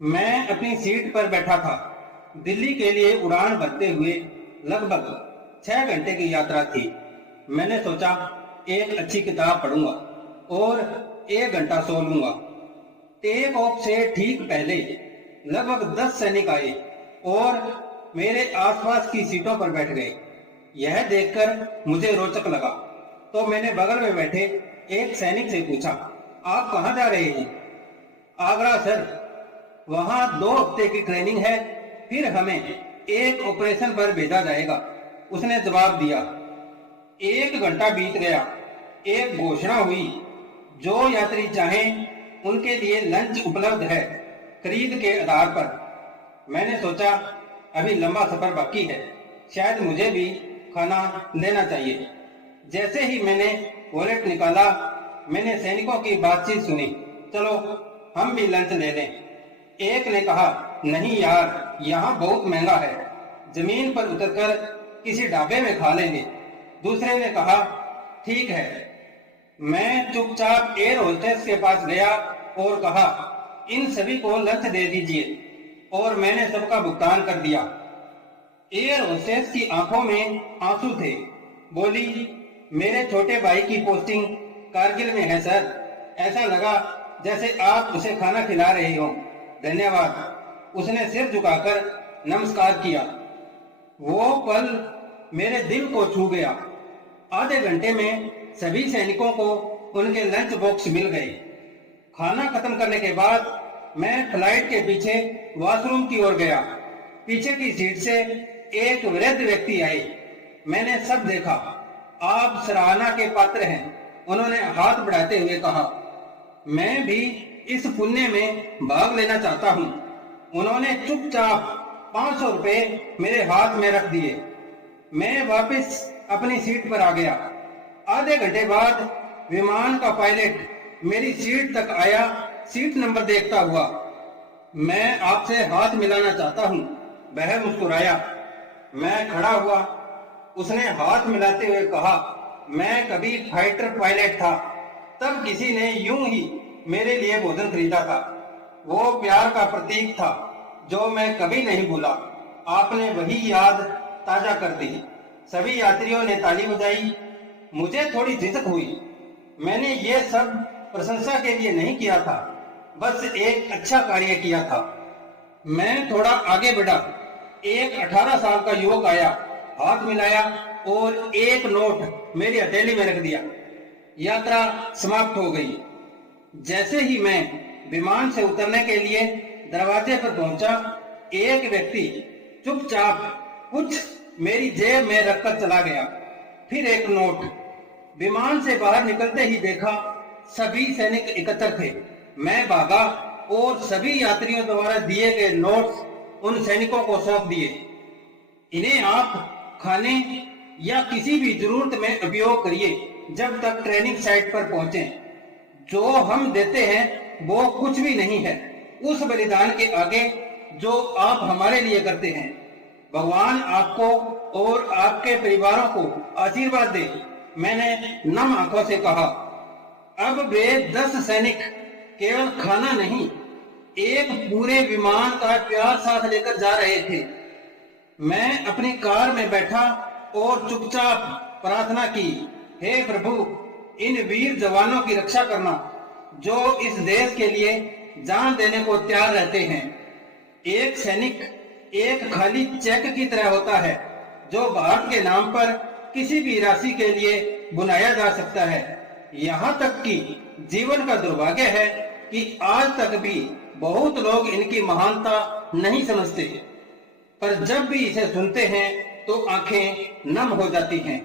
मैं अपनी सीट पर बैठा था। दिल्ली के लिए उड़ान भरते हुए लगभग 6 घंटे की यात्रा थी। मैंने सोचा एक अच्छी किताब पढ़ूंगा और 1 घंटा सो लूंगा। टेक ऑफ से ठीक पहले लगभग 10 सैनिक आए और मेरे आसपास की सीटों पर बैठ गए। यह देखकर मुझे रोचक लगा, तो मैंने बगल में बैठे एक सैनिक से पूछा, आप कहाँ जा रहे हैं? आगरा सर। वहाँ 2 हफ्ते की ट्रेनिंग है, फिर हमें एक ऑपरेशन पर भेजा जाएगा, उसने जवाब दिया। 1 घंटा बीत गया। एक घोषणा हुई, जो यात्री चाहें उनके लिए लंच उपलब्ध है, खरीद के आधार पर। मैंने सोचा अभी लंबा सफर बाकी है, शायद मुझे भी खाना लेना चाहिए। जैसे ही मैंने वॉलेट निकाला, मैंने सैनिकों की बातचीत सुनी, चलो हम भी लंच ले लें। एक ने कहा, नहीं यार, यहाँ बहुत महंगा है, जमीन पर उतरकर किसी ढाबे में खा लेंगे। दूसरे ने कहा, ठीक है। मैं चुपचाप एयर होस्टेस के पास गया और कहा, इन सभी को लंच दे दीजिए, और मैंने सबका भुगतान कर दिया। एयर होस्टेस की आंखों में आंसू थे। बोली, मेरे छोटे भाई की पोस्टिंग कारगिल में है सर, ऐसा लगा जैसे आप उसे खाना खिला रहे हो। धन्यवाद। उसने सिर झुकाकर नमस्कार किया। वो पल मेरे दिल को छू गया। आधे घंटे में सभी सैनिकों को उनके लंच बॉक्स मिल गए। खाना खत्म करने के बाद मैं फ्लाइट के पीछे वॉशरूम की ओर गया। पीछे की सीट से एक वृद्ध व्यक्ति आए। मैंने सब देखा। आप सराहना के पात्र हैं, उन्होंने हाथ बढ़ाते हुए कहा। मैं भी इस पुण्य में भाग लेना चाहता हूँ। उन्होंने चुपचाप 500 रुपए मेरे हाथ में रख दिए। मैं वापस अपनी सीट पर आ गया। आधे घंटे बाद विमान का पायलट मेरी सीट तक आया, सीट नंबर देखता हुआ। मैं आपसे हाथ मिलाना चाहता हूँ, वह मुस्कुराया। मैं खड़ा हुआ। उसने हाथ मिलाते हुए कहा, मैं कभी फाइटर पायलट था, तब किसी ने यूं ही मेरे लिए भोजन खरीदा था। वो प्यार का प्रतीक था जो मैं कभी नहीं भूला। आपने वही याद ताजा कर दी। सभी यात्रियों ने ताली बजाई। मुझे थोड़ी झिझक हुई। मैंने ये सब प्रशंसा के लिए नहीं किया था, बस एक अच्छा कार्य किया था। मैं थोड़ा आगे बढ़ा। एक 18 साल का युवक आया, हाथ मिलाया और एक नोट मेरी हथेली में रख दिया। यात्रा समाप्त हो गई। जैसे ही मैं विमान से उतरने के लिए दरवाजे पर पहुंचा, एक व्यक्ति चुपचाप कुछ मेरी जेब में रखकर चला गया। फिर एक नोट। विमान से बाहर निकलते ही देखा सभी सैनिक एकत्र थे। मैं भागा और सभी यात्रियों द्वारा दिए गए नोट्स उन सैनिकों को सौंप दिए। इन्हें आप खाने या किसी भी जरूरत में उपयोग करिए जब तक ट्रेनिंग साइट पर पहुंचे। जो हम देते हैं वो कुछ भी नहीं है उस बलिदान के आगे जो आप हमारे लिए करते हैं। भगवान आपको और आपके परिवारों को आशीर्वाद दे, मैंने नम आंखों से कहा। अब वे 10 सैनिक केवल खाना नहीं, एक पूरे विमान का प्यार साथ लेकर जा रहे थे। मैं अपनी कार में बैठा और चुपचाप प्रार्थना की, हे प्रभु, इन वीर जवानों की रक्षा करना जो इस देश के लिए जान देने को तैयार रहते हैं। एक सैनिक एक खाली चेक की तरह होता है जो भारत के नाम पर किसी भी राशि के लिए बुनाया जा सकता है। यहाँ तक कि जीवन का दुर्भाग्य है कि आज तक भी बहुत लोग इनकी महानता नहीं समझते, पर जब भी इसे सुनते हैं तो आंखें नम हो जाती हैं।